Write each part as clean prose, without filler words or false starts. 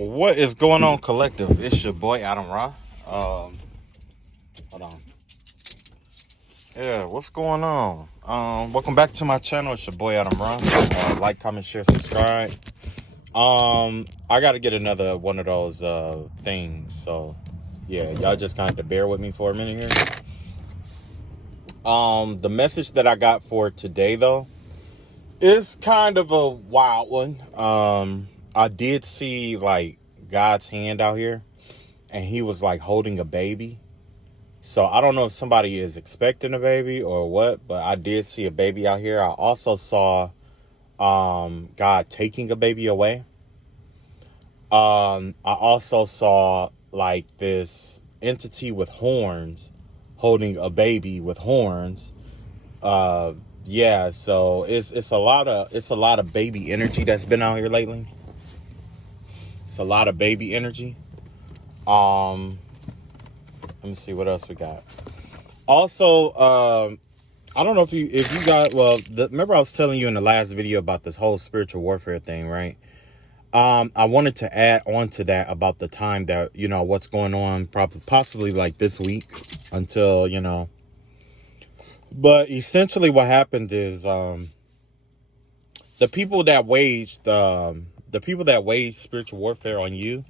What is going on, collective? It's your boy Adam Ra. Hold on. Yeah, what's going on? Welcome back to my channel. It's your boy Adam Ra. Like, comment, share, subscribe. I got to get another one of those things. So, yeah, y'all just kind of have to bear with me for a minute here. The message that I got for today, though, is kind of a wild one. I did see like God's hand out here, and he was like holding a baby. So I don't know if somebody is expecting a baby or what, but I did see a baby out here. I also saw God taking a baby away. I also saw like this entity with horns holding a baby with horns. Yeah, so it's a lot of baby energy that's been out here lately. It's a lot of baby energy. Let me see what else we got. Also, I don't know if you got, remember I was telling you in the last video about this whole spiritual warfare thing, right? I wanted to add on to that about the time that, what's going on, possibly like this week until, but essentially what happened is, the people that waged spiritual warfare on you,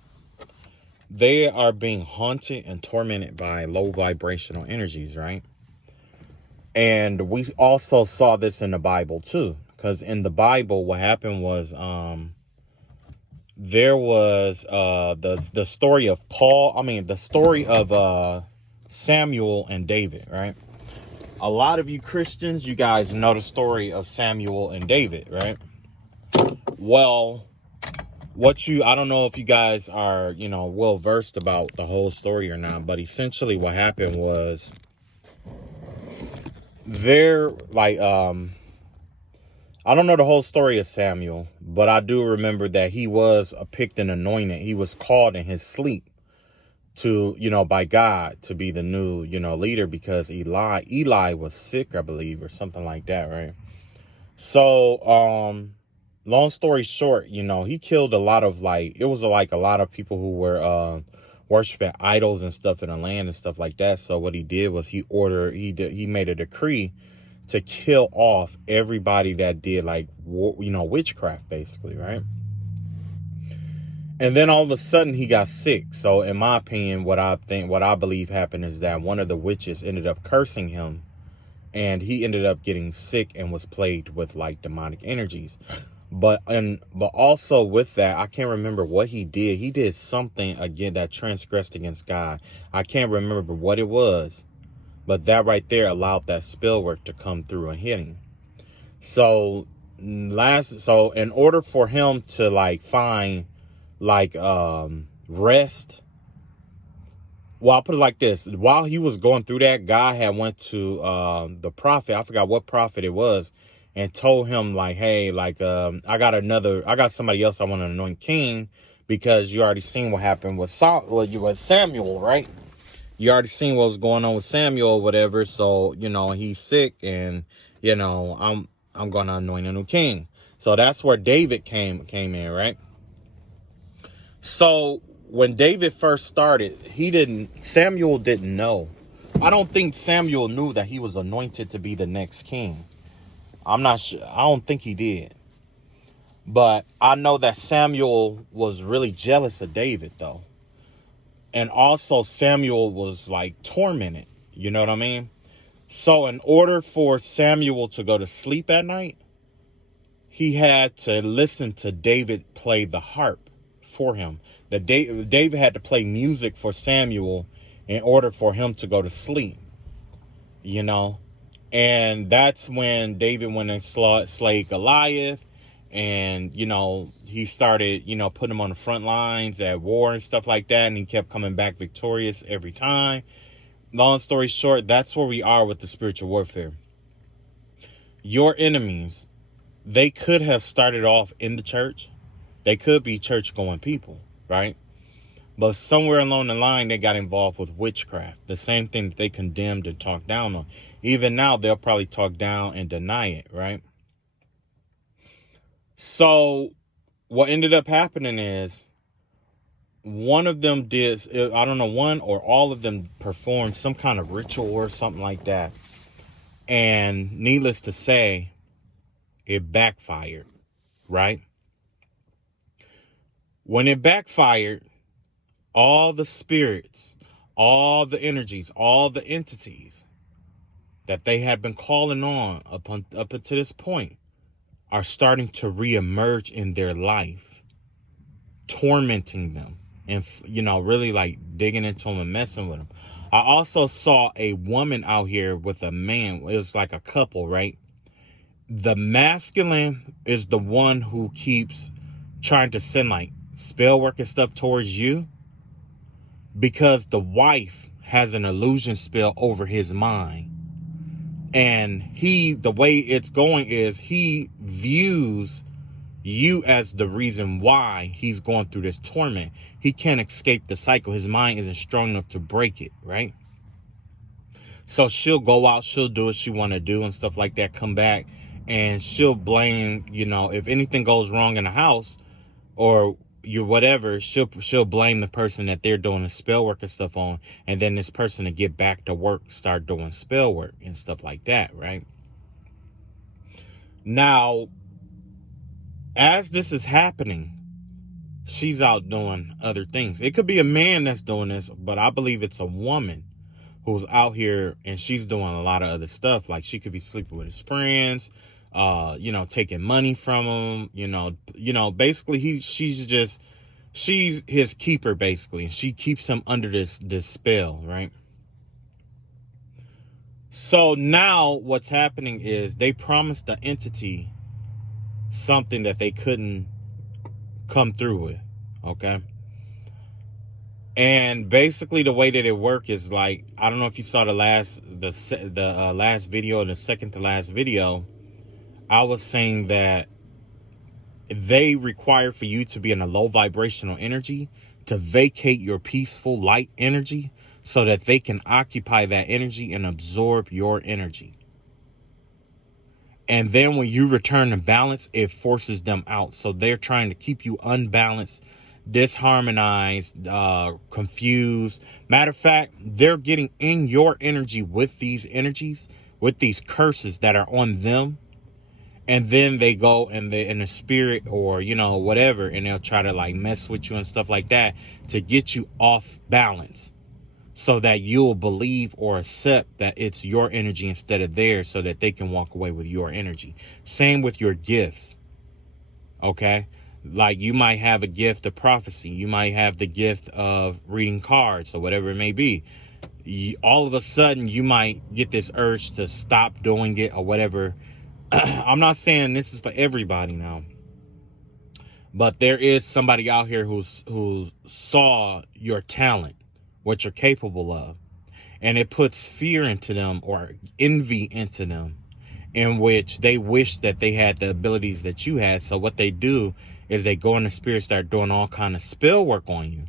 they are being haunted and tormented by low vibrational energies, right? And we also saw this in the Bible too, because in the Bible, what happened was there was the story of the story of Samuel and David, right? A lot of you Christians, you guys know the story of Samuel and David, right? Well, I don't know if you guys are, well versed about the whole story or not, but essentially what happened was there, like, I don't know the whole story of Samuel, but I do remember that he was picked and anointed. He was called in his sleep to, by God to be the new, leader, because Eli was sick, I believe, or something like that, right? So, long story short, he killed a lot of it was like a lot of people who were worshiping idols and stuff in the land and stuff like that. So what he did was he made a decree to kill off everybody that did witchcraft, basically, right? And then all of a sudden he got sick. So in my opinion, what I believe happened is that one of the witches ended up cursing him, and he ended up getting sick and was plagued with like demonic energies. But also with that, I can't remember what he did. He did something again that transgressed against God. I can't remember what it was, but that right there allowed that spell work to come through and hit him. So in order for him to find rest, well, I'll put it like this. While he was going through that, God had went to the prophet. I forgot what prophet it was, and told him hey, I got somebody else I want to anoint king, because you already seen what happened with Samuel, right? You already seen what was going on with Samuel or whatever. So, he's sick, and, I'm going to anoint a new king. So that's where David came in, right? So when David first started, Samuel didn't know. I don't think Samuel knew that he was anointed to be the next king. I'm not sure. I don't think he did. But I know that Samuel was really jealous of David, though. And also Samuel was tormented. You know what I mean? So in order for Samuel to go to sleep at night, he had to listen to David play the harp for him. David had to play music for Samuel in order for him to go to sleep. And that's when David went and slayed Goliath. And, he started, putting him on the front lines at war and stuff like that. And he kept coming back victorious every time. Long story short, that's where we are with the spiritual warfare. Your enemies, they could have started off in the church. They could be church-going people, right? But somewhere along the line, they got involved with witchcraft. The same thing that they condemned and talked down on. Even now, they'll probably talk down and deny it, right? So what ended up happening is one of them did, I don't know, one or all of them performed some kind of ritual or something like that. And needless to say, it backfired, right? When it backfired, all the spirits, all the energies, all the entities that they had been calling on up until this point are starting to reemerge in their life, tormenting them and, really like digging into them and messing with them. I also saw a woman out here with a man. It was like a couple, right? The masculine is the one who keeps trying to send like spell work and stuff towards you, because the wife has an illusion spell over his mind. And the way it's going is he views you as the reason why he's going through this torment. He can't escape the cycle. His mind isn't strong enough to break it, right? So she'll go out, she'll do what she want to do and stuff like that, come back, and she'll blame, if anything goes wrong in the house or whatever, she'll blame the person that they're doing the spell work and stuff on, and then this person to get back to work start doing spell work and stuff like that, right? Now, as this is happening, she's out doing other things. It could be a man that's doing this, but I believe it's a woman who's out here and she's doing a lot of other stuff. Like she could be sleeping with his friends, taking money from him, basically she's his keeper basically, and she keeps him under this spell, right? So now what's happening is they promised the entity something that they couldn't come through with, okay? And basically the way that it worked is like, I don't know if you saw the last video, the second to last video. I was saying that they require for you to be in a low vibrational energy to vacate your peaceful light energy so that they can occupy that energy and absorb your energy. And then when you return to balance, it forces them out. So they're trying to keep you unbalanced, disharmonized, confused. Matter of fact, they're getting in your energy with these energies, with these curses that are on them. And then they go and in the spirit or, whatever, and they'll try to like mess with you and stuff like that to get you off balance, so that you'll believe or accept that it's your energy instead of theirs, so that they can walk away with your energy. Same with your gifts. Okay? Like you might have a gift of prophecy. You might have the gift of reading cards or whatever it may be. All of a sudden, you might get this urge to stop doing it or whatever. I'm not saying this is for everybody now, but there is somebody out here who saw your talent, what you're capable of, and it puts fear into them or envy into them, in which they wish that they had the abilities that you had. So what they do is they go in the spirit, start doing all kind of spell work on you.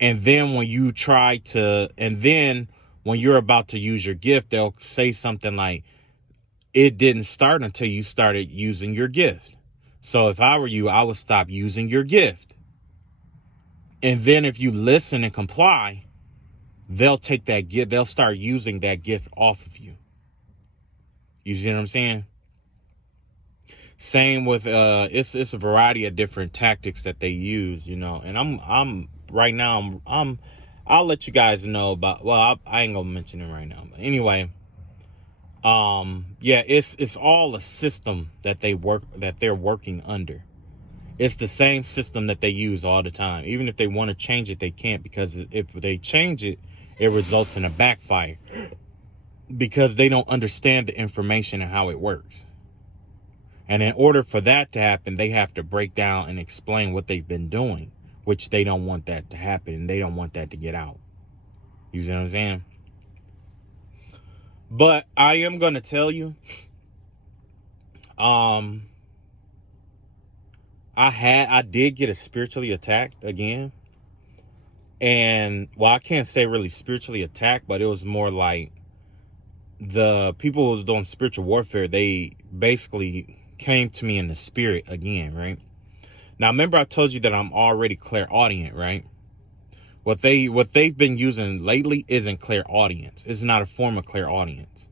And then when you're about to use your gift, they'll say something like, it didn't start until you started using your gift. So if I were you, I would stop using your gift. And then if you listen and comply, they'll take that gift, they'll start using that gift off of you. You see what I'm saying? Same with it's a variety of different tactics that they use, and I'm right now I'll let you guys know about, well, I ain't gonna mention it right now, but anyway, yeah, it's all a system that they're working under. It's the same system that they use all the time. Even if they want to change it, they can't, because if they change it, it results in a backfire, because they don't understand the information and how it works. And in order for that to happen, they have to break down and explain what they've been doing, which they don't want that to happen, and they don't want that to get out. You see what I'm saying? But I am going to tell you, I did get spiritually attacked again. And, well, I can't say really spiritually attacked, but it was more like the people who was doing spiritual warfare, they basically came to me in the spirit again, right? Now, remember I told you that I'm already clairaudient, right? What they've been using lately isn't clairaudience. It's not a form of clairaudience.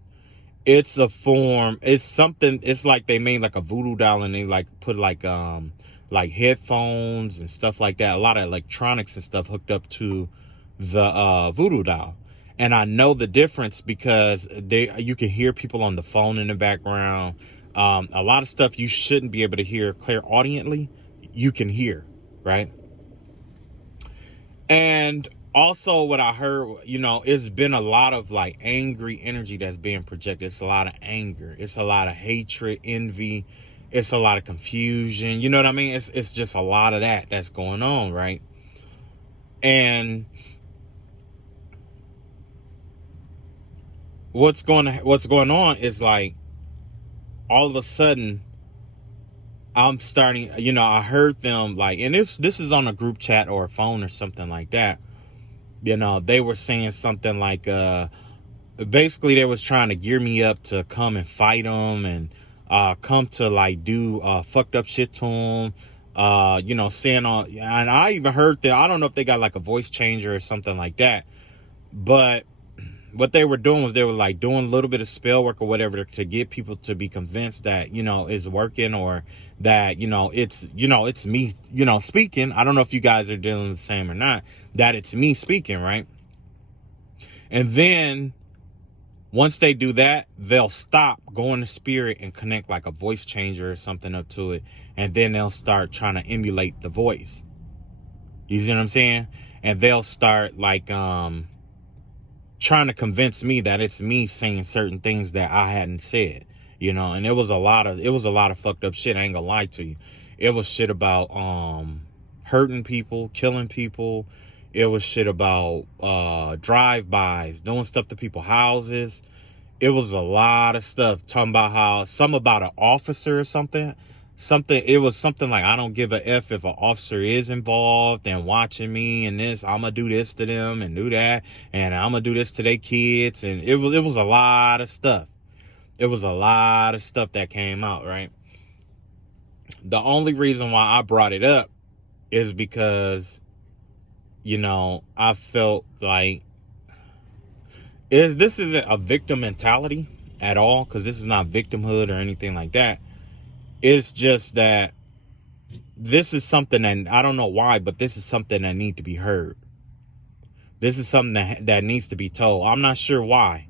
It's a form. It's something. It's like they made like a voodoo doll and they like put like headphones and stuff like that. A lot of electronics and stuff hooked up to the voodoo doll. And I know the difference because you can hear people on the phone in the background. A lot of stuff you shouldn't be able to hear clairaudiently, you can hear, right? And also what I heard, it's been a lot of like angry energy that's being projected. It's a lot of anger. It's a lot of hatred, envy. It's a lot of confusion. You know what I mean? It's just a lot of that's going on, right? And what's going on is like all of a sudden I'm starting, I heard them like, and if this is on a group chat or a phone or something like that, they were saying something like, basically they was trying to gear me up to come and fight them and come to like do fucked up shit to them. Saying all, and I even heard that, I don't know if they got like a voice changer or something like that, but what they were doing was they were like doing a little bit of spell work or whatever to get people to be convinced that, it's working, or that, it's me, speaking. I don't know if you guys are dealing the same or not, that it's me speaking, right? And then once they do that, they'll stop, go in the spirit and connect like a voice changer or something up to it. And then they'll start trying to emulate the voice. You see what I'm saying? And they'll start like, trying to convince me that it's me saying certain things that I hadn't said, and it was a lot of fucked up shit. I ain't gonna lie to you. It was shit about, hurting people, killing people. It was shit about, drive-bys, doing stuff to people's houses. It was a lot of stuff talking about about an officer or something. It was something like, I don't give a F if an officer is involved and watching me and this, I'm gonna do this to them and do that, and I'm gonna do this to their kids. And it was a lot of stuff. It was a lot of stuff that came out, right? The only reason why I brought it up is because, I felt like this isn't a victim mentality at all, because this is not victimhood or anything like that. It's just that this is something that, I don't know why, but this is something that needs to be heard. This is something that needs to be told. I'm not sure why.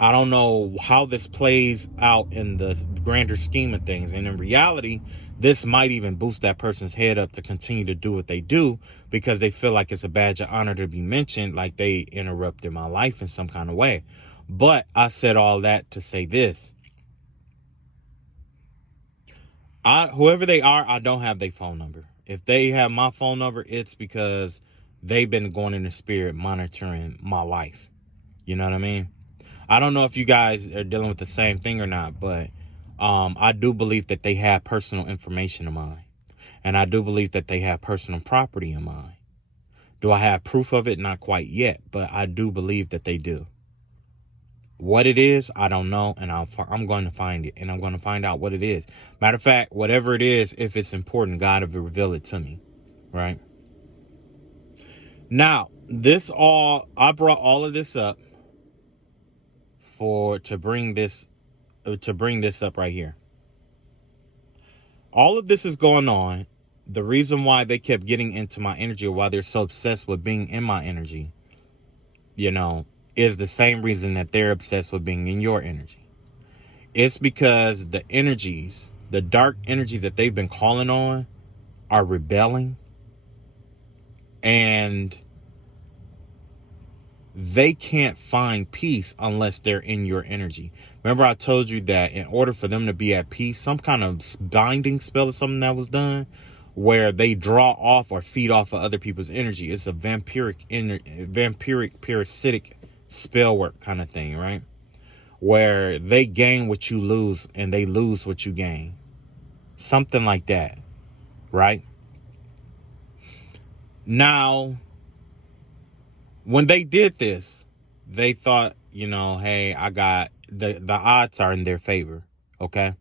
I don't know how this plays out in the grander scheme of things. And in reality, this might even boost that person's head up to continue to do what they do, because they feel like it's a badge of honor to be mentioned, like they interrupted my life in some kind of way. But I said all that to say this. Whoever they are, I don't have their phone number. If they have my phone number, it's because they've been going in the spirit monitoring my life. You know what I mean? I don't know if you guys are dealing with the same thing or not, but I do believe that they have personal information of mine. And I do believe that they have personal property of mine. Do I have proof of it? Not quite yet, but I do believe that they do. What it is, I don't know, and I'm going to find it, and I'm going to find out what it is. Matter of fact, whatever it is, if it's important, God will reveal it to me, right? Now, I brought all of this up to bring this up right here. All of this is going on. The reason why they kept getting into my energy, or why they're so obsessed with being in my energy, is the same reason that they're obsessed with being in your energy. It's because the dark energies that they've been calling on are rebelling, and they can't find peace unless they're in your energy. Remember I told you that in order for them to be at peace, some kind of binding spell or something that was done where they draw off or feed off of other people's energy. It's a vampiric parasitic spell work kind of thing, right? Where they gain what you lose and they lose what you gain. Something like that, right? Now, when they did this, they thought, hey, I got the odds are in their favor, okay?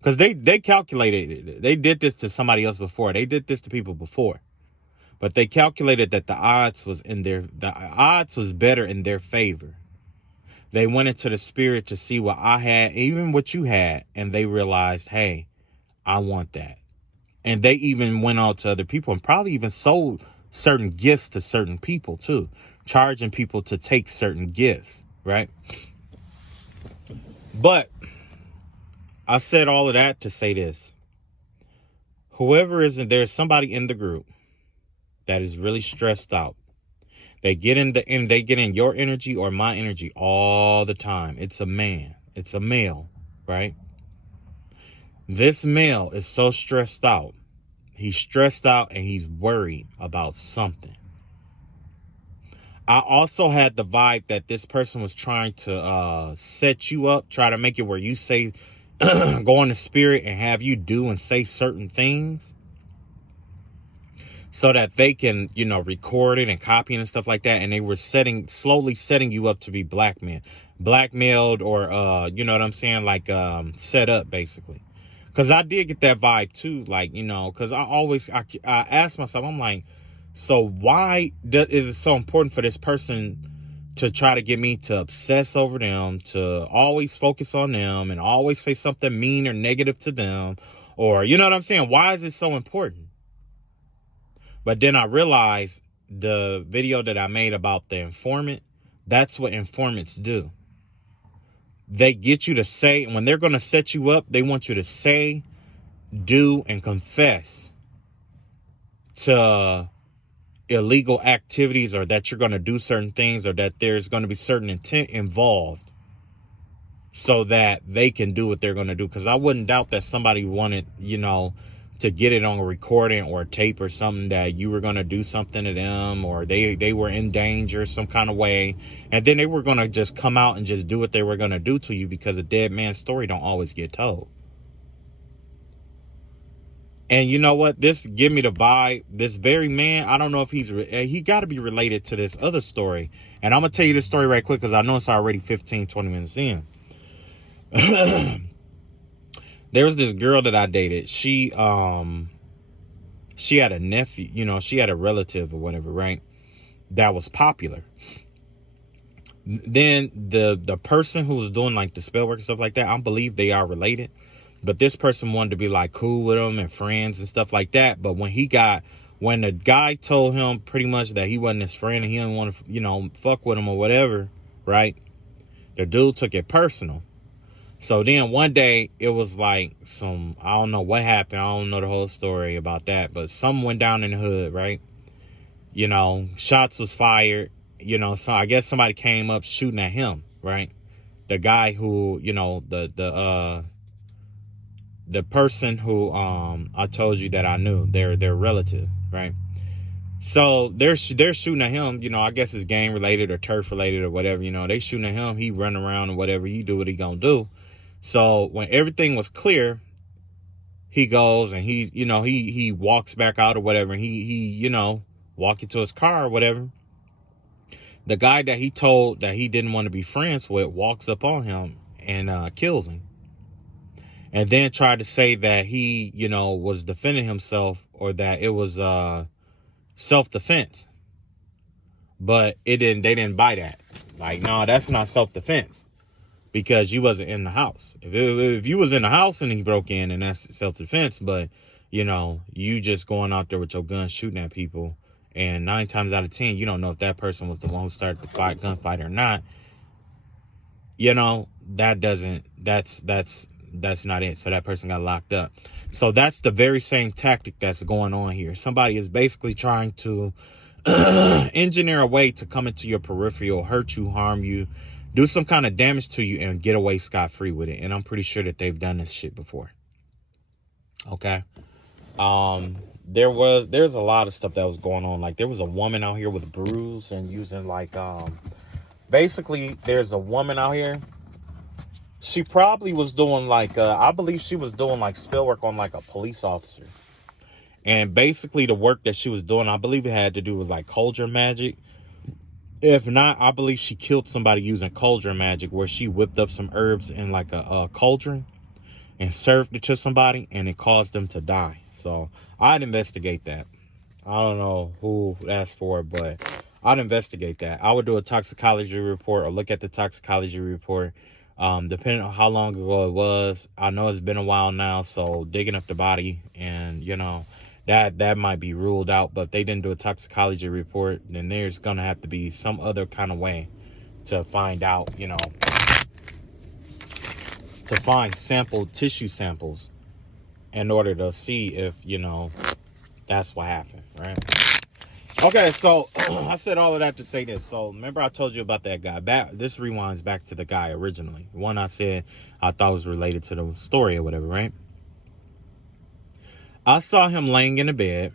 Because they calculated it. They did this to somebody else before. They did this to people before. But they calculated that the odds was better in their favor. They went into the spirit to see what I had, even what you had, and they realized, hey, I want that. And they even went out to other people and probably even sold certain gifts to certain people too, charging people to take certain gifts, right? But I said all of that to say this. There's somebody in the group that is really stressed out. They get in your energy or my energy all the time. It's a man. It's a male, right? This male is so stressed out. He's stressed out and he's worried about something. I also had the vibe that this person was trying to set you up, try to make it where you say, go in the spirit and have you do and say certain things, so that they can, record it and copy it and stuff like that. And they were slowly setting you up to be blackmailed or, you know what I'm saying? Like, set up basically. Cause I did get that vibe too. Like, cause I ask myself, I'm like, so why is it so important for this person to try to get me to obsess over them, to always focus on them and always say something mean or negative to them? Or, you know what I'm saying? Why is it so important? But then I realized the video that I made about the informant, that's what informants do. They get you to say, when they're going to set you up, they want you to say, do, and confess to illegal activities, or that you're going to do certain things, or that there's going to be certain intent involved, so that they can do what they're going to do. Because I wouldn't doubt that somebody wanted, to get it on a recording or a tape or something, that you were going to do something to them, or they were in danger some kind of way, and then they were going to just come out and just do what they were going to do to you, because a dead man's story don't always get told. And you know what? This give me the vibe. This very man, I don't know if he got to be related to this other story. And I'm going to tell you this story right quick, because I know it's already 15, 20 minutes in. There was this girl that I dated. She had a nephew, she had a relative or whatever, right? That was popular. Then the person who was doing like the spell work and stuff like that, I believe they are related. But this person wanted to be like cool with him and friends and stuff like that. But when the guy told him pretty much that he wasn't his friend and he didn't want to, fuck with him or whatever, right? The dude took it personal. So then one day it was like I don't know what happened. I don't know the whole story about that, but something went down in the hood, right? Shots was fired, so I guess somebody came up shooting at him, right? The guy who, the person who I told you that I knew, their relative, right? So they're shooting at him, I guess it's gang related or turf related or whatever, they shooting at him, he run around or whatever, he do what he gonna do. So when everything was clear, he goes and he walks back out or whatever, and he walk into his car or whatever. The guy that he told that he didn't want to be friends with walks up on him and kills him. And then tried to say that he, was defending himself, or that it was self-defense. But they didn't buy that. Like, no, that's not self-defense, because you wasn't in the house. If you was in the house and he broke in, and that's self-defense. But, you just going out there with your gun shooting at people, and 9 times out of 10, you don't know if that person was the one who started the gunfight or not. That's not it. So that person got locked up. So that's the very same tactic that's going on here. Somebody is basically trying to engineer a way to come into your peripheral, hurt you, harm you, do some kind of damage to you, and get away scot-free with it. And I'm pretty sure that they've done this shit before. Okay. There's a lot of stuff that was going on. Like, there was a woman out here with a bruise and using like, basically there's a woman out here. She probably was doing like, I believe she was doing like spell work on like a police officer. And basically the work that she was doing, I believe it had to do with like cauldron magic. If not, I believe she killed somebody using cauldron magic, where she whipped up some herbs in like a cauldron. and served it to somebody and it caused them to die. So I'd investigate that. I don't know who asked for it, but I'd investigate that. I would do a toxicology report or look at the toxicology report. Depending on how long ago it was. I know it's been a while now, so digging up the body and, you know, that might be ruled out. But if they didn't do a toxicology report, then there's going to have to be some other kind of way to find out, you know, to find tissue samples in order to see if, you know, that's what happened, right? Okay, so I said all of that to say this. So remember I told you about that guy. This rewinds back to the guy originally. The one I said I thought was related to the story or whatever, right? I saw him laying in a bed.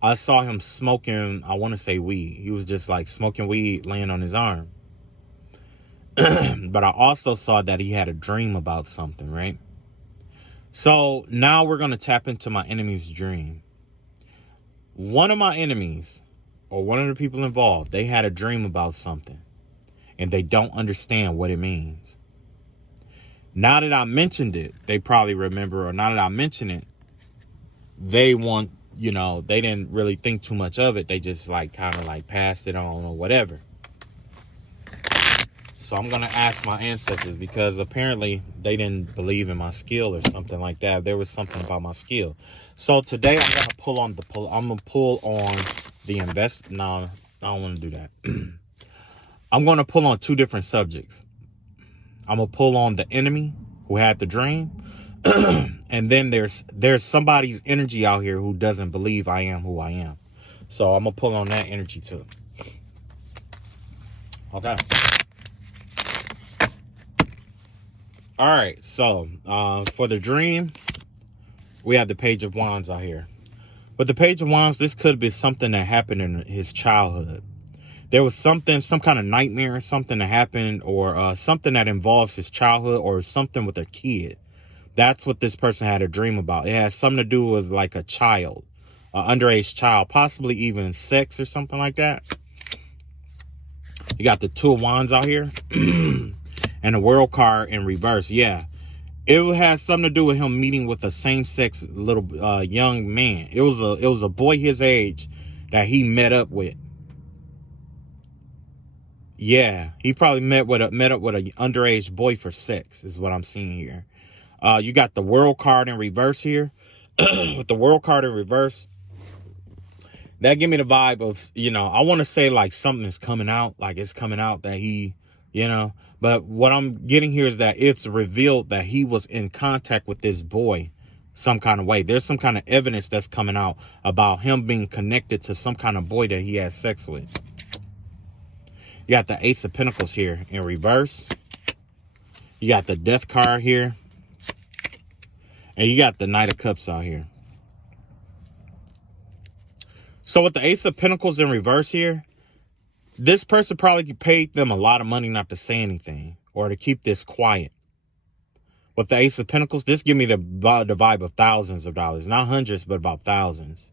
I saw him smoking, I want to say weed. He was just like smoking weed laying on his arm. But I also saw that he had a dream about something, right? So now we're going to tap into my enemy's dream. One of my enemies, or one of the people involved, they had a dream about something and they don't understand what it means. Now that I mentioned it, they probably remember, or now that I mention it, they want, you know, they didn't really think too much of it. They just like kind of like passed it on or whatever. So I'm going to ask my ancestors, because apparently they didn't believe in my skill or something like that. There was something about my skill. So today I'm going to pull on the invest. No, I don't want to do that. I'm going to pull on two different subjects. I'm going to pull on the enemy who had the dream. And then there's somebody's energy out here who doesn't believe I am who I am. So I'm going to pull on that energy too. Okay. All right, so for the dream, we have the Page of Wands out here. But the Page of Wands, this could be something that happened in his childhood. There was some kind of nightmare, something that happened, or something that involves his childhood, or something with a kid. That's what this person had a dream about. It has something to do with like a child, an underage child, possibly even sex or something like that. You got the Two of Wands out here. And the World card in reverse. Yeah, it has something to do with him meeting with a same-sex little young man. It was a boy his age that he met up with. Yeah, he probably met up with an underage boy for sex, is what I'm seeing here. You got the World card in reverse here. With the World card in reverse, that give me the vibe of, you know, I want to say like something is coming out, like it's coming out that he, you know, but what I'm getting here is that it's revealed that he was in contact with this boy some kind of way. There's some kind of evidence that's coming out about him being connected to some kind of boy that he had sex with. You got the Ace of Pentacles here in reverse. You got the Death card here. And you got the Knight of Cups out here. So with the Ace of Pentacles in reverse here, this person probably paid them a lot of money not to say anything or to keep this quiet. With the Ace of Pentacles, this give me the vibe of thousands of dollars. Not hundreds, but about thousands.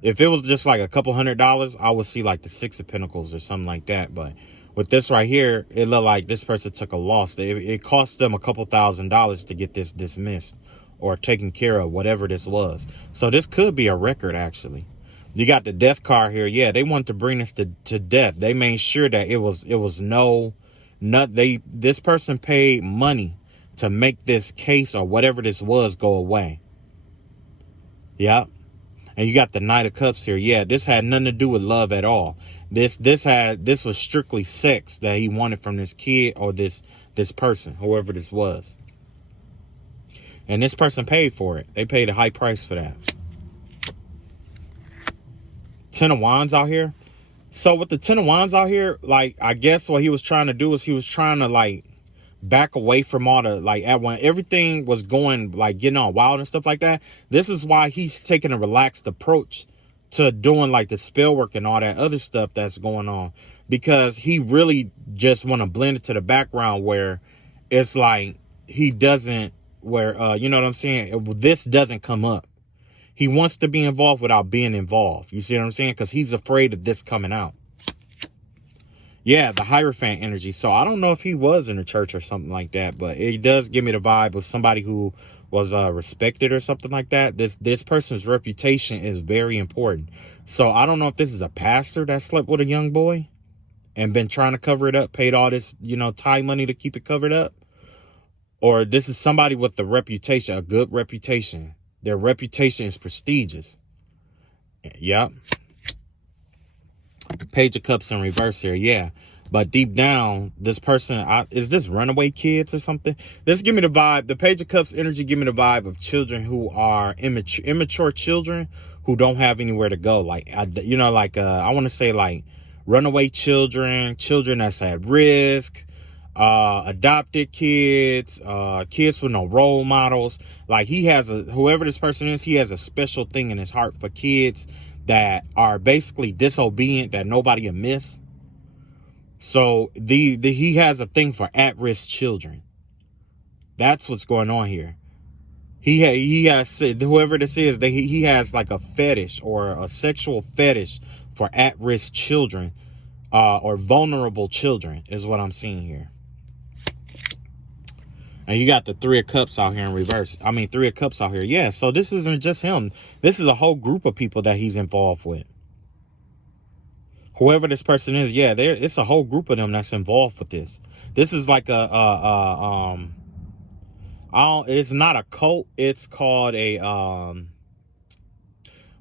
If it was just like a couple $100s, I would see like the Six of Pentacles or something like that. But with this right here, it looked like this person took a loss. It cost them a couple $1,000s to get this dismissed or taken care of, whatever this was. So this could be a record, actually. You got the Death card here. Yeah, they wanted to bring this to death. They made sure that this person paid money to make this case or whatever this was go away. Yeah. And you got the Knight of Cups here. Yeah, this had nothing to do with love at all. This was strictly sex that he wanted from this kid or this person, whoever this was. And this person paid for it. They paid a high price for that. Ten of Wands out here. So with the Ten of Wands out here, like, I guess what he was trying to do is he was trying to like back away from all the, like, when everything was going like getting all wild and stuff like that. This is why he's taking a relaxed approach to doing like the spell work and all that other stuff that's going on, because he really just want to blend it to the background where it's like he doesn't, where you know what I'm saying, this doesn't come up. He wants to be involved without being involved. You see what I'm saying? Because he's afraid of this coming out. Yeah, the Hierophant energy. So I don't know if he was in a church or something like that, but it does give me the vibe of somebody who was respected or something like that. This person's reputation is very important. So I don't know if this is a pastor that slept with a young boy and been trying to cover it up, paid all this, Thai money to keep it covered up. Or this is somebody with the reputation, a good reputation. Their reputation is prestigious. Yep. Page of Cups in reverse here. Yeah. But deep down, this person, is this runaway kids or something? This give me the vibe. The Page of Cups energy give me the vibe of children who are immature children who don't have anywhere to go. Like, I want to say like runaway children that's at risk, adopted kids, kids with no role models. Like whoever this person is, he has a special thing in his heart for kids that are basically disobedient, that nobody will miss. So he has a thing for at-risk children. That's what's going on here. He has whoever this is, he has like a fetish or a sexual fetish for at-risk children, or vulnerable children is what I'm seeing here. And you got the Three of Cups out here in reverse. I mean, Three of Cups out here. Yeah, so this isn't just him. This is a whole group of people that he's involved with. Whoever this person is, yeah, it's a whole group of them that's involved with this. This is like it's not a cult. It's called a,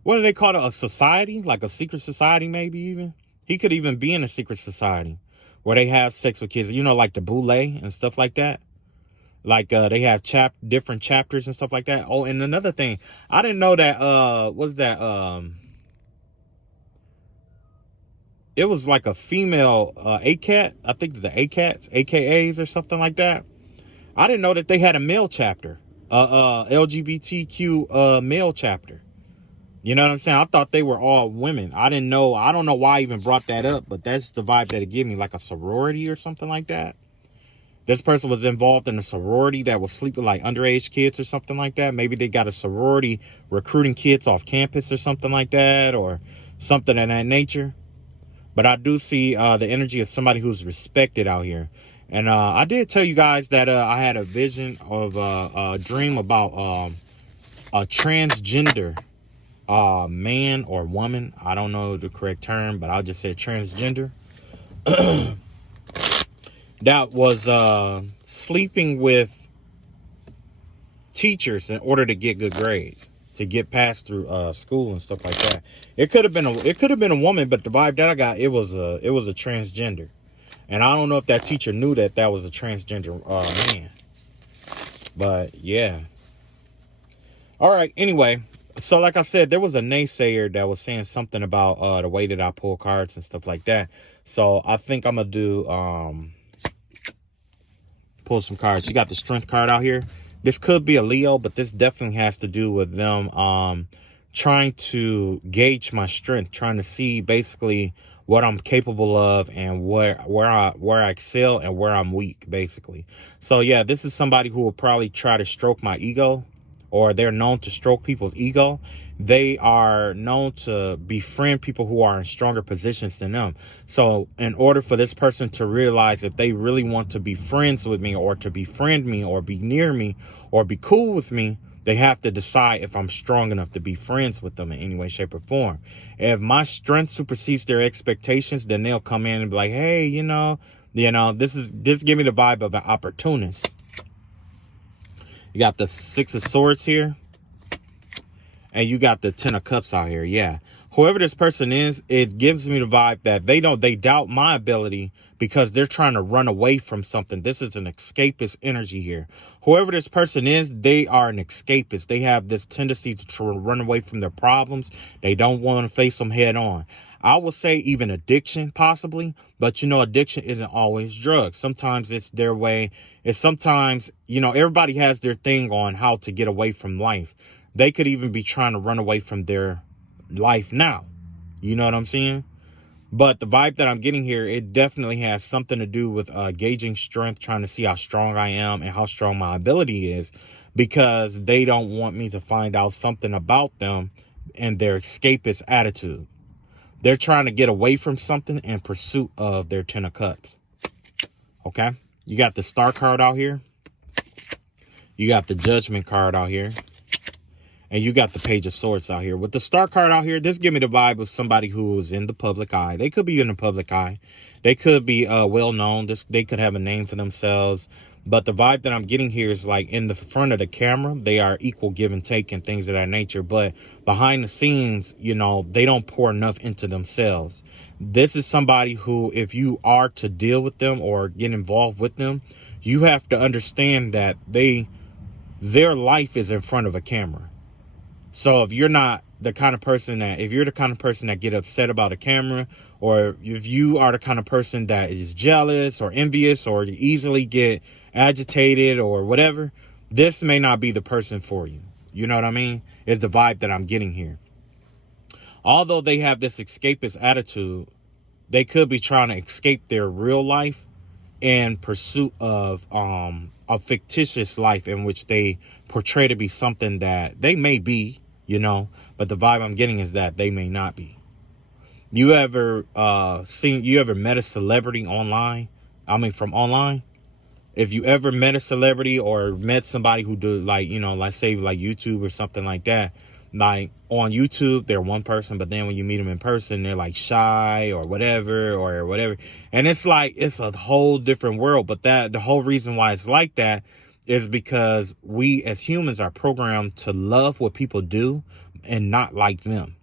what do they call it? A society, like a secret society, maybe even. He could even be in a secret society where they have sex with kids, like the Boule and stuff like that. Like, they have different chapters and stuff like that. Oh, and another thing, I didn't know that, it was like a female ACAT. I think the ACATs, AKAs or something like that. I didn't know that they had a male chapter, LGBTQ male chapter. You know what I'm saying? I thought they were all women. I don't know why I even brought that up, but that's the vibe that it gave me, like a sorority or something like that. This person was involved in a sorority that was sleeping like underage kids or something like that. Maybe they got a sorority recruiting kids off campus or something like that, or something of that nature. But I do see the energy of somebody who's respected out here. And I did tell you guys that I had a vision of a dream about a transgender man or woman. I don't know the correct term, but I'll just say transgender. That was sleeping with teachers in order to get good grades, to get passed through school and stuff like that. It could have been a woman, but the vibe that I got, it was a transgender. And I don't know if that teacher knew that was a transgender man. But yeah. All right, anyway, so like I said, there was a naysayer that was saying something about the way that I pull cards and stuff like that. So I think I'm gonna do pull some cards. You got the Strength card out here. This could be a Leo, but this definitely has to do with them trying to gauge my strength, trying to see basically what I'm capable of and where I excel and where I'm weak, basically. So yeah, this is somebody who will probably try to stroke my ego, or they're known to stroke people's ego. They are known to befriend people who are in stronger positions than them. So in order for this person to realize if they really want to be friends with me, or to befriend me, or be near me, or be cool with me, they have to decide if I'm strong enough to be friends with them in any way, shape, or form. If my strength supersedes their expectations, then they'll come in and be like, hey, this give me the vibe of an opportunist. You got the Six of Swords here. And you got the Ten of Cups out here. Yeah. Whoever this person is, it gives me the vibe that they doubt my ability because they're trying to run away from something. This is an escapist energy here. Whoever this person is, they are an escapist. They have this tendency to run away from their problems. They don't want to face them head on. I would say even addiction, possibly. But, addiction isn't always drugs. Sometimes it's their way. It's sometimes, everybody has their thing on how to get away from life. They could even be trying to run away from their life now. You know what I'm saying? But the vibe that I'm getting here, it definitely has something to do with gauging strength, trying to see how strong I am and how strong my ability is, because they don't want me to find out something about them and their escapist attitude. They're trying to get away from something in pursuit of their 10 of cups. Okay. You got the Star card out here. You got the Judgment card out here. And you got the Page of Swords out here. With the Star card out here, this give me the vibe of somebody who is in the public eye. They could be in the public eye. They could be well known. They could have a name for themselves. But the vibe that I'm getting here is like in the front of the camera, they are equal give and take and things of that nature. But behind the scenes, you know, they don't pour enough into themselves. This is somebody who, if you are to deal with them or get involved with them, you have to understand that their life is in front of a camera. So if you're not the kind of person that, if you're the kind of person that get upset about a camera, or if you are the kind of person that is jealous or envious or easily get agitated or whatever, this may not be the person for you. You know what I mean? Is the vibe that I'm getting here. Although they have this escapist attitude, they could be trying to escape their real life in pursuit of a fictitious life in which they portray to be something that they may be, you know, but the vibe I'm getting is that they may not be. You ever met a celebrity online? I mean, from online? If you ever met a celebrity or met somebody who do, like, you know, let's say like YouTube or something like that, like on YouTube, they're one person, but then when you meet them in person, they're like shy or whatever. And it's like, it's a whole different world. But the whole reason why it's like that is because we as humans are programmed to love what people do and not like them.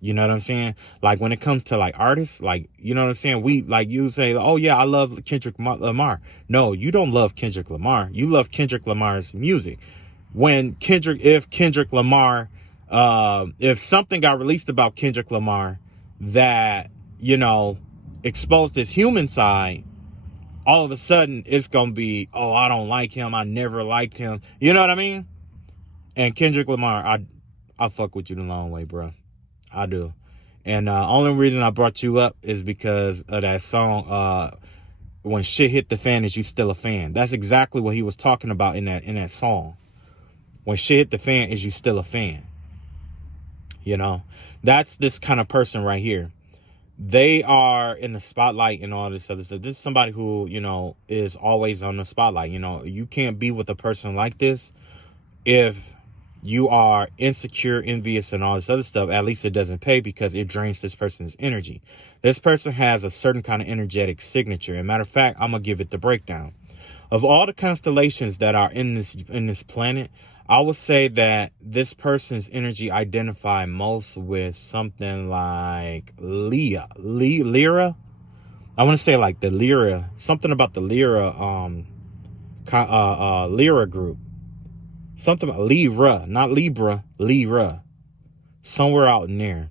You know what I'm saying? Like when it comes to like artists, like, you know what I'm saying? We, like, you say, oh yeah, I love Kendrick Lamar. No, you don't love Kendrick Lamar. You love Kendrick Lamar's music. If Kendrick Lamar, if something got released about Kendrick Lamar that, you know, exposed his human side, all of a sudden it's going to be, oh, I don't like him. I never liked him. You know what I mean? And Kendrick Lamar, I fuck with you the long way, bro. I do. And only reason I brought you up is because of that song, When Shit Hit the Fan, Is You Still a Fan? That's exactly what he was talking about in that song. When shit hit the fan, is you still a fan? You know, that's this kind of person right here. They are in the spotlight and all this other stuff. This is somebody who, you know, is always on the spotlight. You know, you can't be with a person like this if you are insecure, envious, and all this other stuff. At least it doesn't pay, because it drains this person's energy. This person has a certain kind of energetic signature. As a matter of fact, I'm gonna give it the breakdown. Of all the constellations that are in this planet, I would say that this person's energy identify most with something like Lyra. I want to say like the Lyra, something about the Lyra, Lyra group. Something about Lyra, not Libra, Lyra. Somewhere out in there.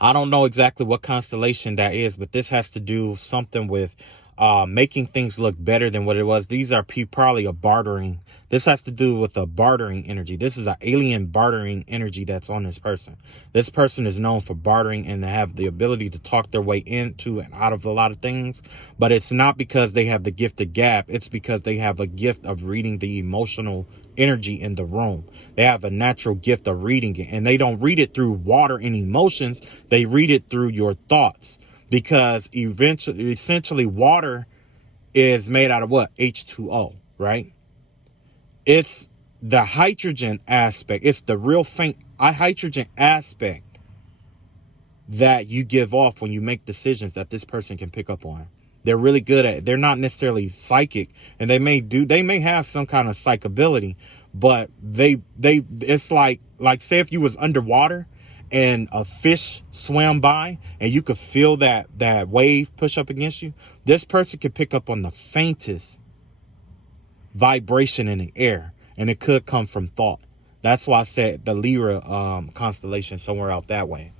I don't know exactly what constellation that is, but this has to do something with making things look better than what it was. These are probably a bartering. This has to do with a bartering energy. This is an alien bartering energy that's on this person. This person is known for bartering and they have the ability to talk their way into and out of a lot of things. But it's not because they have the gift of gab. It's because they have a gift of reading the emotional energy in the room. They have a natural gift of reading it. And they don't read it through water and emotions. They read it through your thoughts. Because essentially water is made out of what? H2O, right? It's the hydrogen aspect. It's the real faint hydrogen aspect that you give off when you make decisions that this person can pick up on. They're really good at it. They're not necessarily psychic, and they may have some kind of psych ability, but it's like say if you was underwater and a fish swam by and you could feel that wave push up against you, this person could pick up on the faintest vibration in the air, and it could come from thought. That's why I said the Lyra constellation somewhere out that way.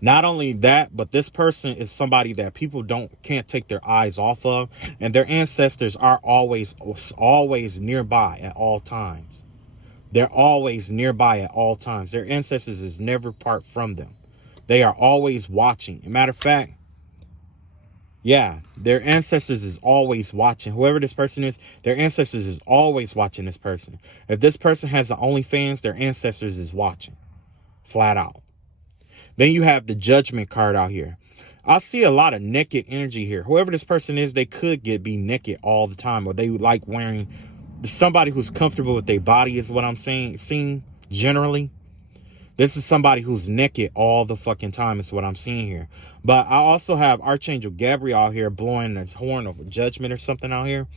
Not only that, but this person is somebody that people can't take their eyes off of, and their ancestors are always nearby at all times. They're always nearby at all times. Their ancestors is never part from them. They are always watching. As a matter of fact, yeah, their ancestors is always watching. Whoever this person is, their ancestors is always watching this person. If this person has the OnlyFans, their ancestors is watching. Flat out. Then you have the Judgment card out here. I see a lot of naked energy here. Whoever this person is, they could be naked all the time, or they like wearing, somebody who's comfortable with their body is what I'm seeing generally. This is somebody who's naked all the fucking time is what I'm seeing here. But I also have Archangel Gabriel out here blowing his horn of judgment or something out here.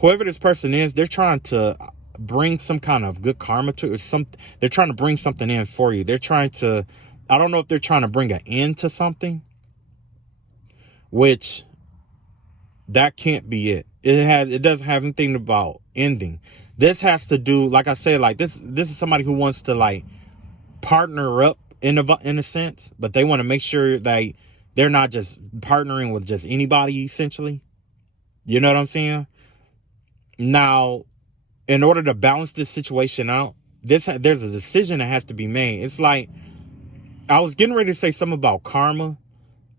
Whoever this person is, they're trying to bring some kind of good karma to, or they're trying to bring something in for you. They're trying to, I don't know if they're trying to bring an end to something, which that can't be it. It doesn't have anything about ending. This has to do, like I said, like this is somebody who wants to like partner up in a sense, but they want to make sure that they're not just partnering with just anybody, essentially. You know what I'm saying? Now, in order to balance this situation out, there's a decision that has to be made. It's like, I was getting ready to say something about karma,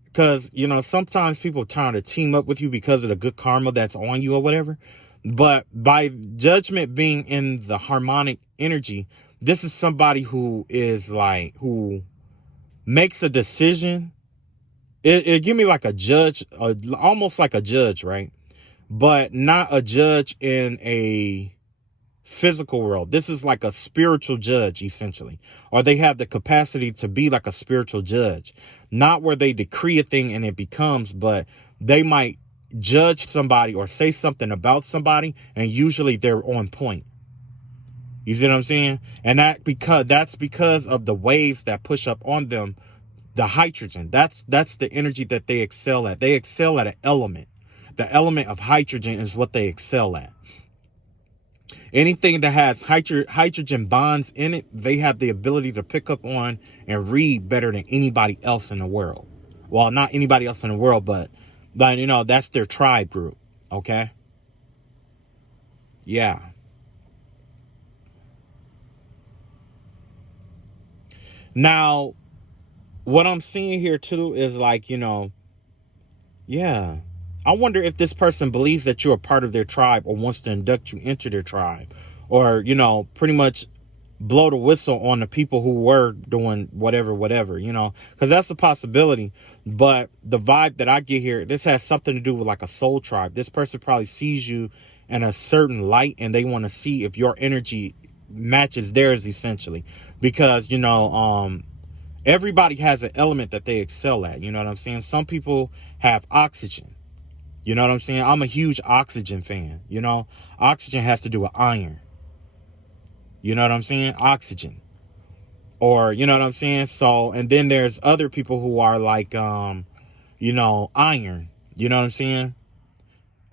because, you know, sometimes people trying to team up with you because of the good karma that's on you or whatever. But by Judgment being in the harmonic energy, this is somebody who is like, who makes a decision. It give me like a judge, almost like a judge, right? But not a judge in a physical world. This is like a spiritual judge, essentially. Or they have the capacity to be like a spiritual judge. Not where they decree a thing and it becomes, but they might judge somebody or say something about somebody, and usually they're on point. You see what I'm saying? And that's because of the waves that push up on them, the hydrogen. That's the energy that they excel at. They excel at an element. The element of hydrogen is what they excel at. Anything that has hydrogen bonds in it, they have the ability to pick up on and read better than anybody else in the world. Well, not anybody else in the world, but you know, that's their tribe group. Okay? Yeah. Now, what I'm seeing here too is like, you know, yeah, I wonder if this person believes that you're a part of their tribe or wants to induct you into their tribe, or, you know, pretty much blow the whistle on the people who were doing whatever, you know, because that's a possibility. But the vibe that I get here, this has something to do with like a soul tribe. This person probably sees you in a certain light, and they want to see if your energy matches theirs, essentially, because, you know, everybody has an element that they excel at. You know what I'm saying? Some people have oxygen. You know what I'm saying? I'm a huge oxygen fan. You know, oxygen has to do with iron. You know what I'm saying? Oxygen. Or, you know what I'm saying? So, and then there's other people who are like, you know, iron. You know what I'm saying?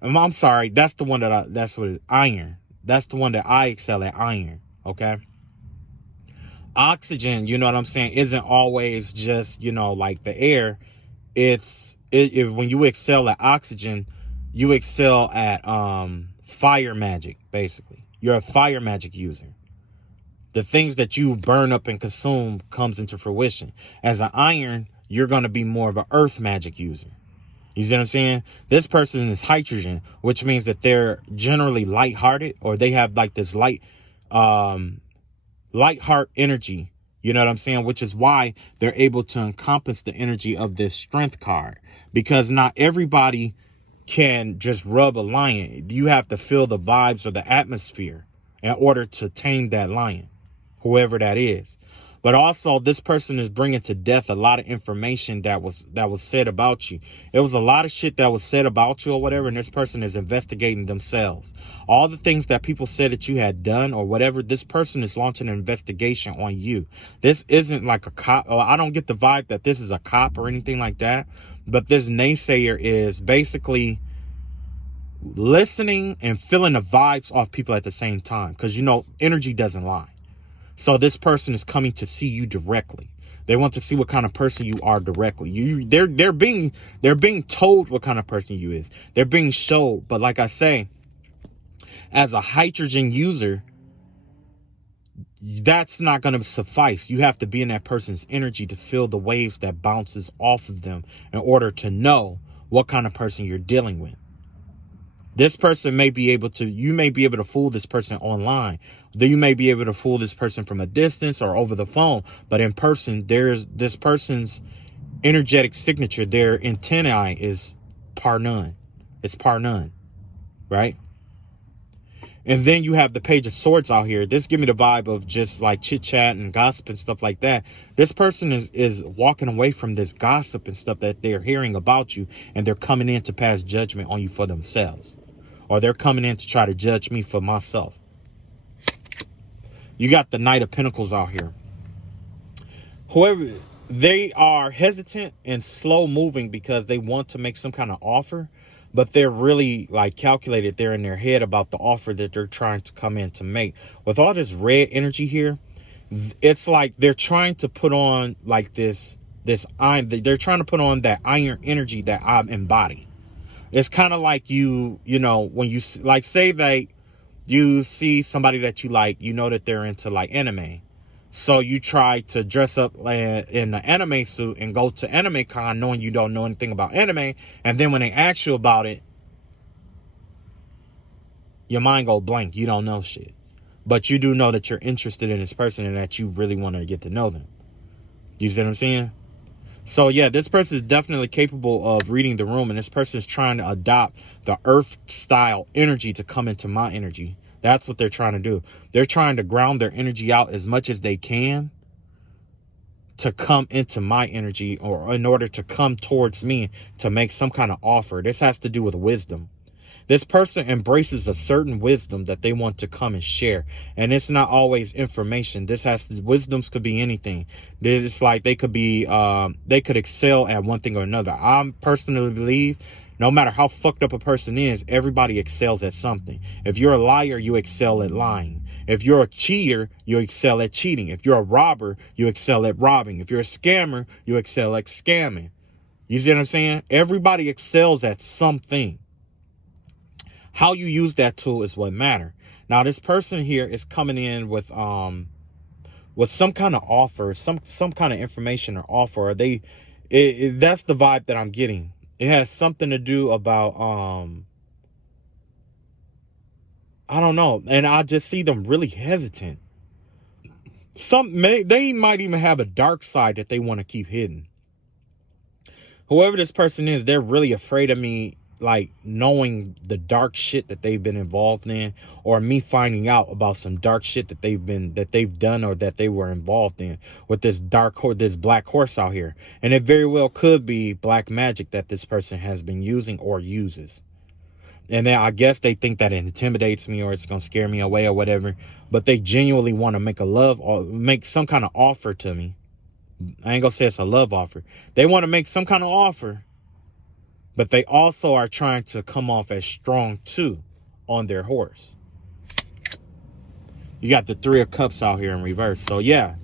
I'm sorry. That's the one that's what it is. Iron. That's the one that I excel at, iron. Okay? Oxygen, you know what I'm saying, isn't always just, you know, like the air. When you excel at oxygen, you excel at fire magic, basically. You're a fire magic user. The things that you burn up and consume comes into fruition. As an iron, you're going to be more of an earth magic user. You see what I'm saying? This person is hydrogen, which means that they're generally lighthearted, or they have like this light heart energy. You know what I'm saying? Which is why they're able to encompass the energy of this strength card, because not everybody can just rub a lion. You have to feel the vibes or the atmosphere in order to tame that lion, whoever that is. But also, this person is bringing to death a lot of information that was said about you. It was a lot of shit that was said about you or whatever, and this person is investigating themselves. All the things that people said that you had done or whatever, this person is launching an investigation on you. This isn't like a cop. I don't get the vibe that this is a cop or anything like that. But this naysayer is basically listening and feeling the vibes off people at the same time. Because, you know, energy doesn't lie. So this person is coming to see you directly. They want to see what kind of person you are directly. They're being told what kind of person you is. They're being showed. But like I say, as a hydrogen user, that's not going to suffice. You have to be in that person's energy to feel the waves that bounces off of them in order to know what kind of person you're dealing with. This person may be able to, you may be able to fool this person online. You may be able to fool this person from a distance or over the phone, but in person, there's this person's energetic signature. Their antennae is par none. It's par none, right? And then you have the Page of Swords out here. This give me the vibe of just like chit chat and gossip and stuff like that. This person is walking away from this gossip and stuff that they're hearing about you, and they're coming in to pass judgment on you for themselves, or they're coming in to try to judge me for myself. You got the Knight of Pentacles out here. Whoever, they are hesitant and slow moving because they want to make some kind of offer, but they're really like calculated. They're in their head about the offer that they're trying to come in to make. With all this red energy here, it's like they're trying to put on like this iron. They're trying to put on that iron energy that I embody. It's kind of like you know, when you like say that you see somebody that you like, you know that they're into like anime. So you try to dress up in the anime suit and go to Anime Con knowing you don't know anything about anime. And then when they ask you about it, your mind go blank. You don't know shit. But you do know that you're interested in this person and that you really want to get to know them. You see what I'm saying? So yeah, this person is definitely capable of reading the room. And this person is trying to adopt the earth style energy to come into my energy. That's what they're trying to do. They're trying to ground their energy out as much as they can to come into my energy, or in order to come towards me to make some kind of offer. This has to do with wisdom. This person embraces a certain wisdom that they want to come and share. And it's not always information. Wisdoms could be anything. It's like they could be, they could excel at one thing or another. I personally believe no matter how fucked up a person is, everybody excels at something. If you're a liar, you excel at lying. If you're a cheater, you excel at cheating. If you're a robber, you excel at robbing. If you're a scammer, you excel at scamming. You see what I'm saying? Everybody excels at something. How you use that tool is what matters. Now, this person here is coming in with some kind of offer, some kind of information or offer. That's the vibe that I'm getting. It has something to do about, I don't know. And I just see them really hesitant. They might even have a dark side that they want to keep hidden. Whoever this person is, they're really afraid of me, like knowing the dark shit that they've been involved in, or me finding out about some dark shit that they've done or that they were involved in with this this black horse out here. And it very well could be black magic that this person has been using or uses. And then I guess they think that it intimidates me or it's going to scare me away or whatever, but they genuinely want to make a love or make some kind of offer to me. I ain't gonna say it's a love offer. They want to make some kind of offer, but they also are trying to come off as strong too on their horse. You got the Three of Cups out here in reverse. So yeah,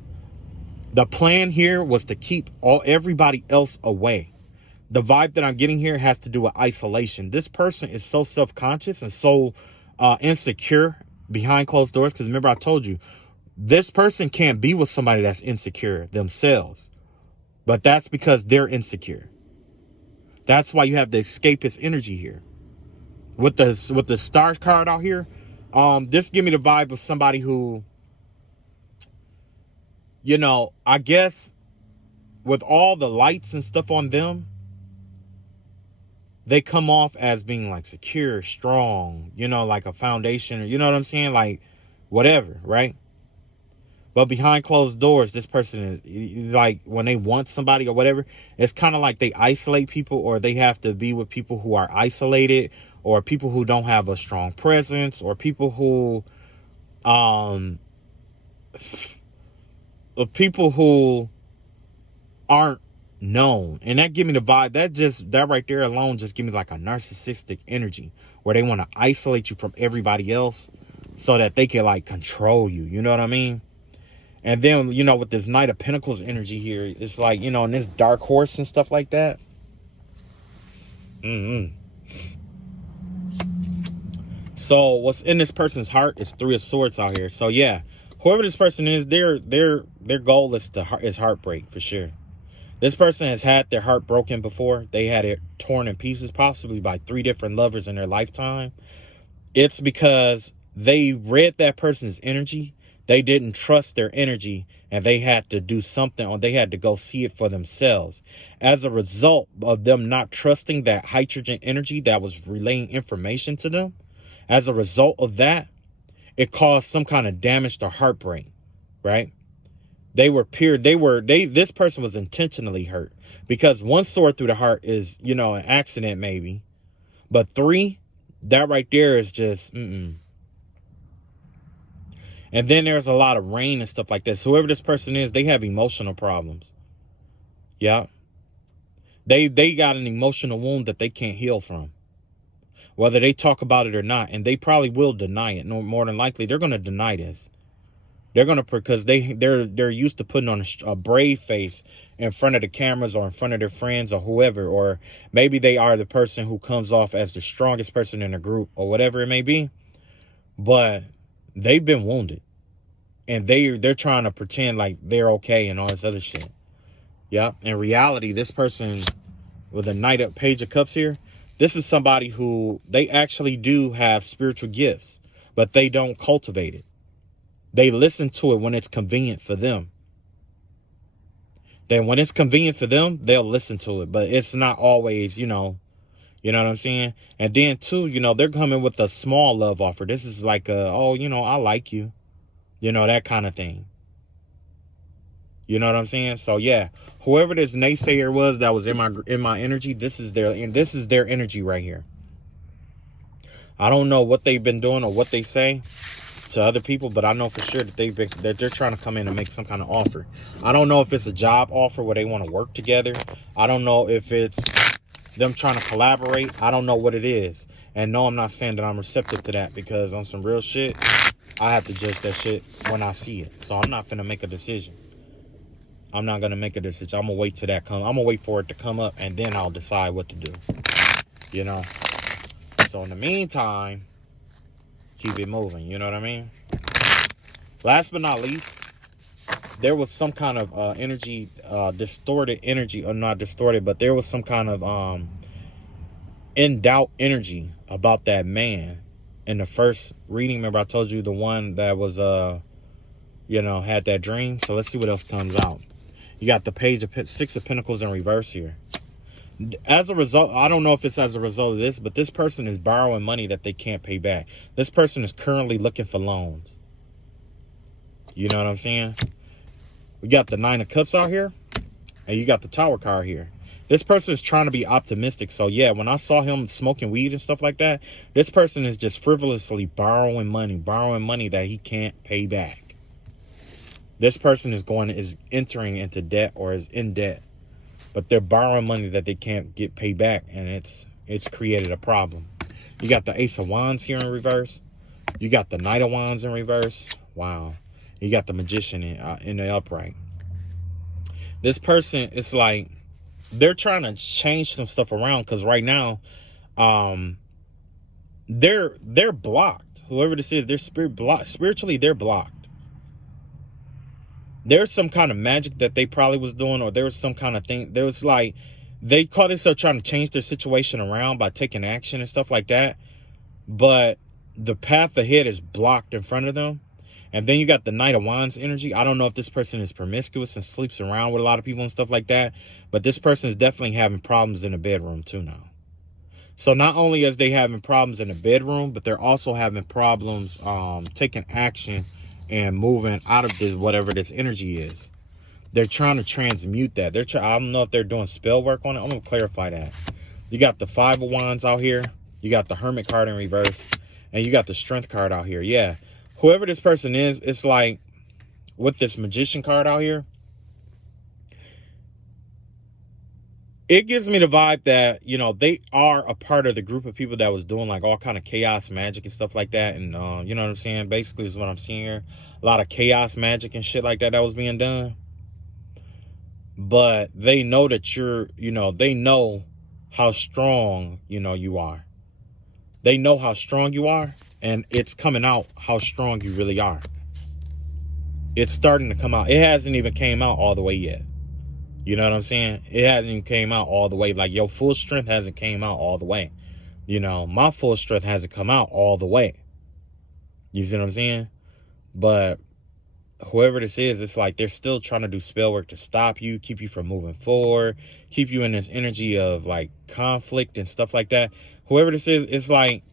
the plan here was to keep everybody else away. The vibe that I'm getting here has to do with isolation. This person is so self-conscious and so insecure behind closed doors. Because remember, I told you, this person can't be with somebody that's insecure themselves. But that's because they're insecure. That's why you have the escapist energy here. With the star card out here, this give me the vibe of somebody who, you know, I guess with all the lights and stuff on them, they come off as being like secure, strong, you know, like a foundation, or you know what I'm saying? Like whatever, right? But behind closed doors, this person is like, when they want somebody or whatever, it's kind of like they isolate people, or they have to be with people who are isolated, or people who don't have a strong presence, or people who aren't known. And that give me the vibe, that right there alone just give me like a narcissistic energy, where they want to isolate you from everybody else so that they can like control you. You know what I mean? And then, you know, with this Knight of Pentacles energy here, it's like, you know, and this dark horse and stuff like that. So what's in this person's heart is Three of Swords out here. So yeah, whoever this person is, their goal is heartbreak for sure. This person has had their heart broken before. They had it torn in pieces, possibly by 3 different lovers in their lifetime. It's because they read that person's energy. They didn't trust their energy, and they had to do something, or they had to go see it for themselves. As a result of them not trusting that hydrogen energy that was relaying information to them, as a result of that, it caused some kind of damage to heartbreak, right? This person was intentionally hurt, because 1 sword through the heart is, an accident maybe, but 3, that right there is just, And then there's a lot of rain and stuff like this. Whoever this person is, they have emotional problems. Yeah. They got an emotional wound that they can't heal from, whether they talk about it or not. And they probably will deny it. No, more than likely, they're going to deny this. They're going to, because they're used to putting on a brave face in front of the cameras or in front of their friends or whoever, or maybe they are the person who comes off as the strongest person in the group or whatever it may be. But they've been wounded, and they're trying to pretend like they're okay and all this other shit. Yeah. In reality, this person with a Knight of Page of Cups here, this is somebody who, they actually do have spiritual gifts, but they don't cultivate it. They listen to it when it's convenient for them. Then when it's convenient for them, they'll listen to it. But it's not always, you know what I'm saying? And then too, they're coming with a small love offer. This is like I like you. That kind of thing. You know what I'm saying? So yeah, whoever this naysayer was that was in my energy, this is their energy right here. I don't know what they've been doing or what they say to other people, but I know for sure that they're trying to come in and make some kind of offer. I don't know if it's a job offer where they want to work together. I don't know if it's them trying to collaborate. I don't know what it is. And no, I'm not saying that I'm receptive to that, because on some real shit, I have to judge that shit when I see it. So I'm not going to make a decision. I'm not going to make a decision. I'm going to wait till that comes. I'm going to wait for it to come up, and then I'll decide what to do. So in the meantime, keep it moving. You know what I mean? Last but not least, there was some kind of energy, distorted energy, or not distorted, but there was some kind of in doubt energy about that man in the first reading. Remember I told you the one that was had that dream. So let's see what else comes out. You got the Page of 6 of Pentacles in reverse here. As a result, I don't know if it's as a result of this, but this person is borrowing money that they can't pay back. This person is currently looking for loans. You know what I'm saying? We got the 9 of Cups out here, and you got the Tower card here. This person is trying to be optimistic. So yeah, when I saw him smoking weed and stuff like that, this person is just frivolously borrowing money that he can't pay back. This person is entering into debt, or is in debt, but they're borrowing money that they can't get paid back, and it's created a problem. You got the Ace of Wands here in reverse. You got the Knight of Wands in reverse. Wow. You got the Magician in the upright. This person, it's like they're trying to change some stuff around, because right now, they're blocked. Whoever this is, they're spiritually, they're blocked. There's some kind of magic that they probably was doing, or there was some kind of thing. There was like, they call themselves trying to change their situation around by taking action and stuff like that. But the path ahead is blocked in front of them. And then you got the Knight of Wands energy. I don't know if this person is promiscuous and sleeps around with a lot of people and stuff like that, but this person is definitely having problems in the bedroom too now. So not only is they having problems in the bedroom, but they're also having problems taking action and moving out of this, whatever this energy is. They're trying to transmute that. I don't know if they're doing spell work on it. I'm going to clarify that. You got the 5 of Wands out here. You got the Hermit card in reverse. And you got the Strength card out here. Yeah. Whoever this person is, it's like with this Magician card out here, it gives me the vibe that, they are a part of the group of people that was doing like all kind of chaos magic and stuff like that. And, you know what I'm saying? Basically is what I'm seeing here. A lot of chaos magic and shit like that was being done. But they know that they know how strong, you are. They know how strong you are, and it's coming out how strong you really are. It's starting to come out. It hasn't even came out all the way yet. You know what I'm saying? It hasn't even came out all the way. Like, your full strength hasn't came out all the way. You know, my full strength hasn't come out all the way. You see what I'm saying? But whoever this is, it's like they're still trying to do spell work to stop you, keep you from moving forward, keep you in this energy of like conflict and stuff like that. Whoever this is, it's like,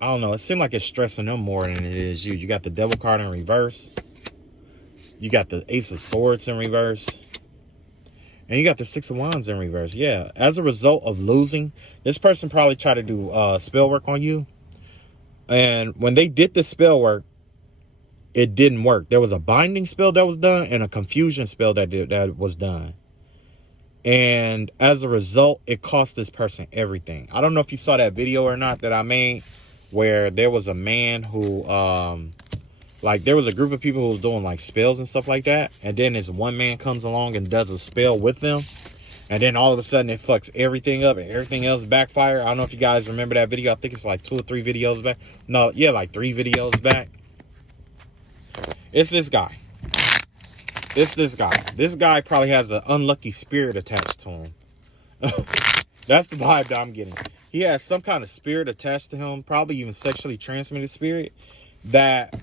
I don't know, it seems like it's stressing them more than it is you. You got the Devil card in reverse. You got the Ace of Swords in reverse. And you got the Six of Wands in reverse. Yeah. As a result of losing, this person probably tried to do spell work on you. And when they did the spell work, it didn't work. There was a binding spell that was done and a confusion spell that was done. And as a result, it cost this person everything. I don't know if you saw that video or not that I made, where there was a man who, like, there was a group of people who was doing like spells and stuff like that. And then this one man comes along and does a spell with them. And then all of a sudden it fucks everything up and everything else backfire. I don't know if you guys remember that video. I think it's like 2 or 3 videos back. No, yeah, like 3 videos back. It's this guy. It's this guy. This guy probably has an unlucky spirit attached to him. That's the vibe that I'm getting. He has some kind of spirit attached to him, probably even sexually transmitted spirit, that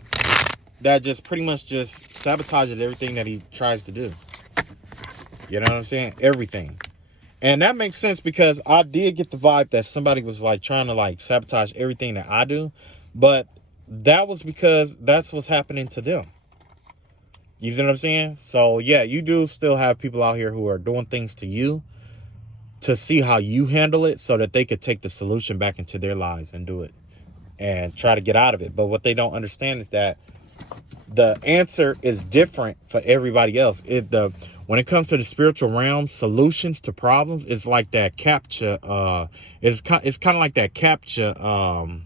just pretty much just sabotages everything that he tries to do. You know what I'm saying? Everything. And that makes sense, because I did get the vibe that somebody was like trying to like sabotage everything that I do. But that was because that's what's happening to them. You see what I'm saying? So yeah, you do still have people out here who are doing things to you to see how you handle it, so that they could take the solution back into their lives and do it and try to get out of it. But what they don't understand is that the answer is different for everybody else. When it comes to the spiritual realm, solutions to problems is like that CAPTCHA. It's kind of like that CAPTCHA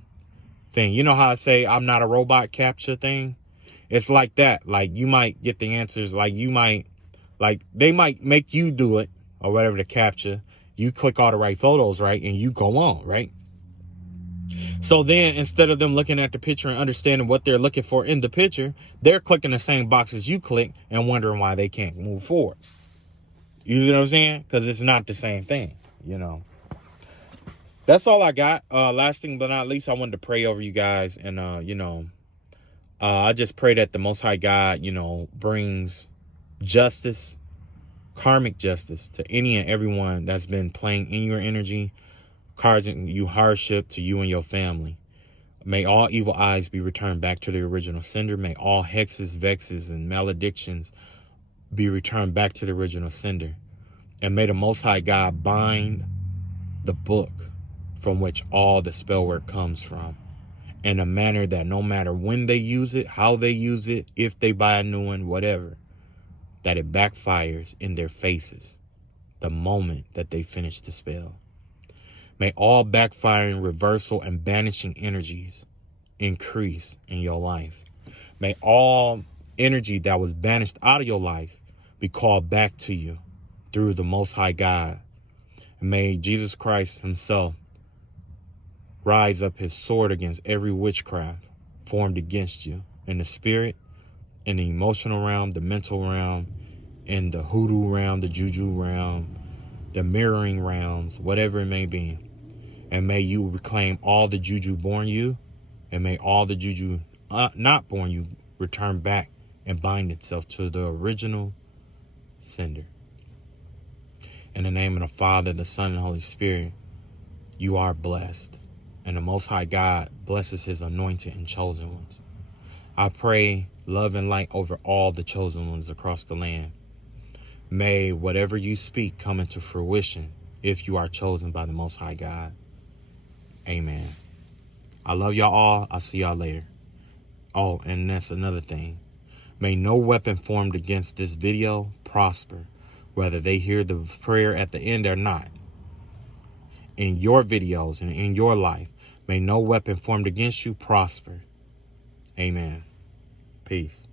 thing. You know how I say I'm not a robot CAPTCHA thing? It's like that. Like, you might get the answers. Like, they might make you do it or whatever, the CAPTCHA. You click all the right photos, right? And you go on, right? So then, instead of them looking at the picture and understanding what they're looking for in the picture, they're clicking the same boxes you click and wondering why they can't move forward. You know what I'm saying? Because it's not the same thing, you know. That's all I got. Last thing but not least, I wanted to pray over you guys. And, I just pray that the Most High God, brings justice, karmic justice, to any and everyone that's been playing in your energy, causing you hardship, to you and your family. May all evil eyes be returned back to the original sender. May all hexes, vexes, and maledictions be returned back to the original sender. And may the Most High God bind the book from which all the spell work comes from, in a manner that no matter when they use it, how they use it, if they buy a new one, whatever, that it backfires in their faces the moment that they finish the spell. May all backfiring, reversal, and banishing energies increase in your life. May all energy that was banished out of your life be called back to you through the Most High God. And may Jesus Christ himself rise up his sword against every witchcraft formed against you, in the spirit, in the emotional realm, the mental realm, in the hoodoo realm, the juju realm, the mirroring realms, whatever it may be. And may you reclaim all the juju born you, and may all the juju not born you return back and bind itself to the original sender. In the name of the Father, the Son, and the Holy Spirit, you are blessed. And the Most High God blesses his anointed and chosen ones. I pray love and light over all the chosen ones across the land. May whatever you speak come into fruition if you are chosen by the Most High God. Amen. I love y'all all. I'll see y'all later. Oh, and that's another thing. May no weapon formed against this video prosper, whether they hear the prayer at the end or not. In your videos and in your life, may no weapon formed against you prosper. Amen. Peace.